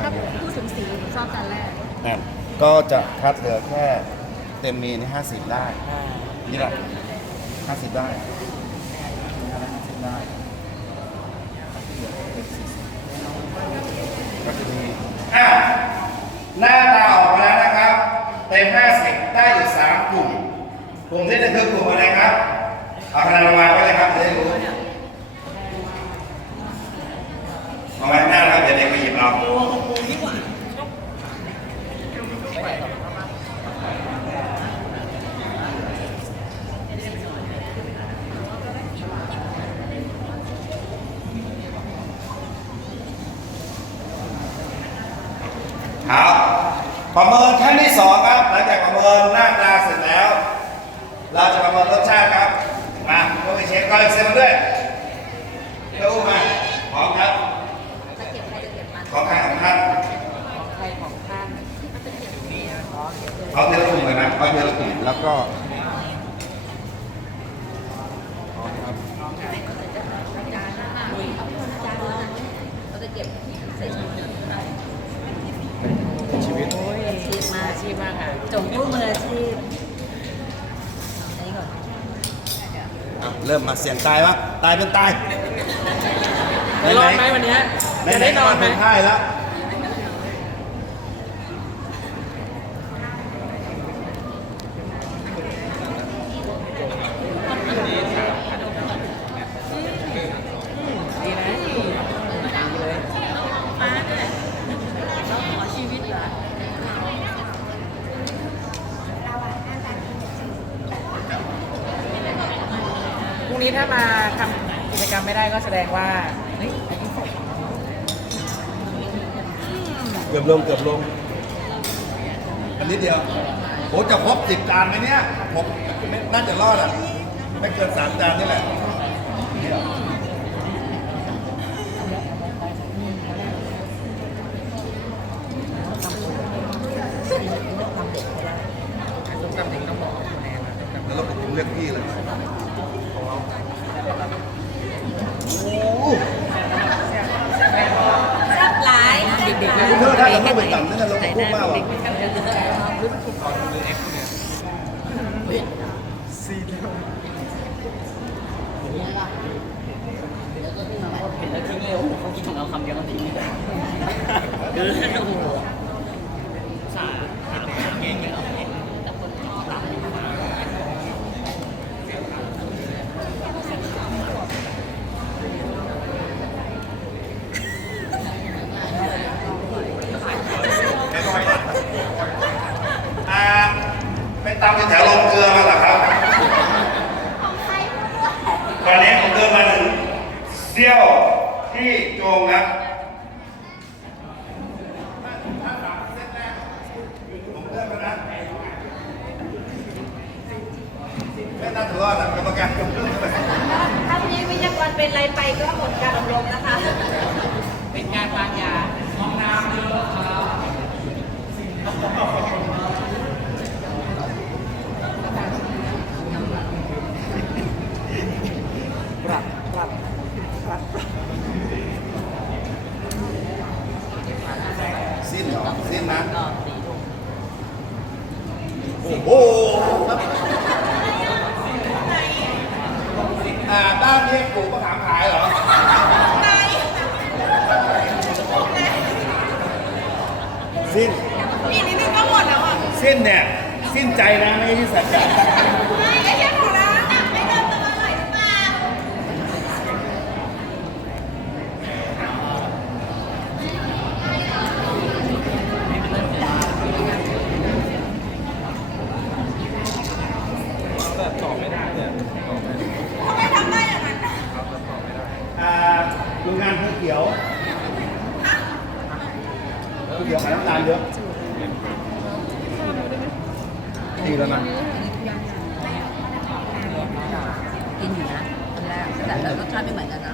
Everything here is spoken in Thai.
ชอบจานแรกนั่นก็จะคัดเหลือแค่เต็มเมนห้าสิบได้ นี่แหละห้าสิบได้ห้าสิบได้ก็จะมีอะหน้าตาออกมาแล้วนะครับ เต็มห้าสิบได้อยู่สามกลุ่ม กลุ่มที่หนึ่งคือกลุ่มอะไรครับ เอาคะแนนรางวัลไว้เลยครับจะได้รู้เอาไว้หน้า นะครับเอาครับประเมินขั้นที่สองครับหลังจากประเมินหน้าตาเสร็จแล้ว เราจะประเมินรสชาติครับมาก็ไปเช็คก่อนเซ็นมาด้วยเจ้ามา เราจะเก็บใส่ถุงชีวิตอาชีพมากอาชีพมากค่ะจงผู้มืออาชีพอันนี้ก่อนอะเริ่มมาเสียงตายวะตายเป็นตาย จะรอดไหมวันเนี้ยจะได้นอนไหมใช่แล้ว ดีนะดีเลย ฟ้าด้วยขอชีวิตเหรอ พ รุ่งนี้ถ้ามาทำกิจกรรมไม่ได้ก็แสดงว่าเฮ้ยอันนี้สดเกือบลงเกือบลงอันนี้เดียวโอ้จะครบสิบจานไหมเนี่ยผมน่าจะรอดอะ ไม่เกินสามจานนี่แหละเนี่ยส้มตำเด็กต้องบอกคะแนนนะส้มตำแล้วเราผมเรียกพี่เลยโอ้ แซ่บหลายเด็กๆโหนะเธอถ้าเราต้องไปต่ำนั่นนะเราพูดมากว่ะเห็นแล้วทิ้งเลยโอ้โหเขากินของเราคำเดียวมันทิ้งเลยเกินโอ้โหสาหาเก่งเลยเอาเห็นแต่คนชอบตาม อ่าไป ตามไปแถวลงเกลือมาเหรอครับตอนนี้ผมเดินมาถึงเซี่ยวที่โจงนะผมเดินมานะไม่น่าจะรอดนะกรรมการ ถ้าพรุ่งนี้วิทยากรเป็นอะไรไปก็หมดการอบรมนะคะ เป็นการวางยาห้องน้ำเยอะครับ ปรับปรับปรับ สิ้นเหรอสิ้นนะก็สี่ทุ่มโอ้โหอ่าบ้านนี้ปลูกมะขามขายเหรอสิ้นนี่นี่นี่ก็หมดแล้วอะสิ้นเนี่ยสิ้นใจนะไม่ใช่สัจจะไม่ใช่ของร้านอะไม่เดินตัวอร่อยหรือเปล่า อ่าโรงงานภูเขียวภูเขียวขายน้ำตาลเยอะ ดีแล้วนะ กินอยู่นะอันแรกแต่รสชาติไม่เหมือนกันนะ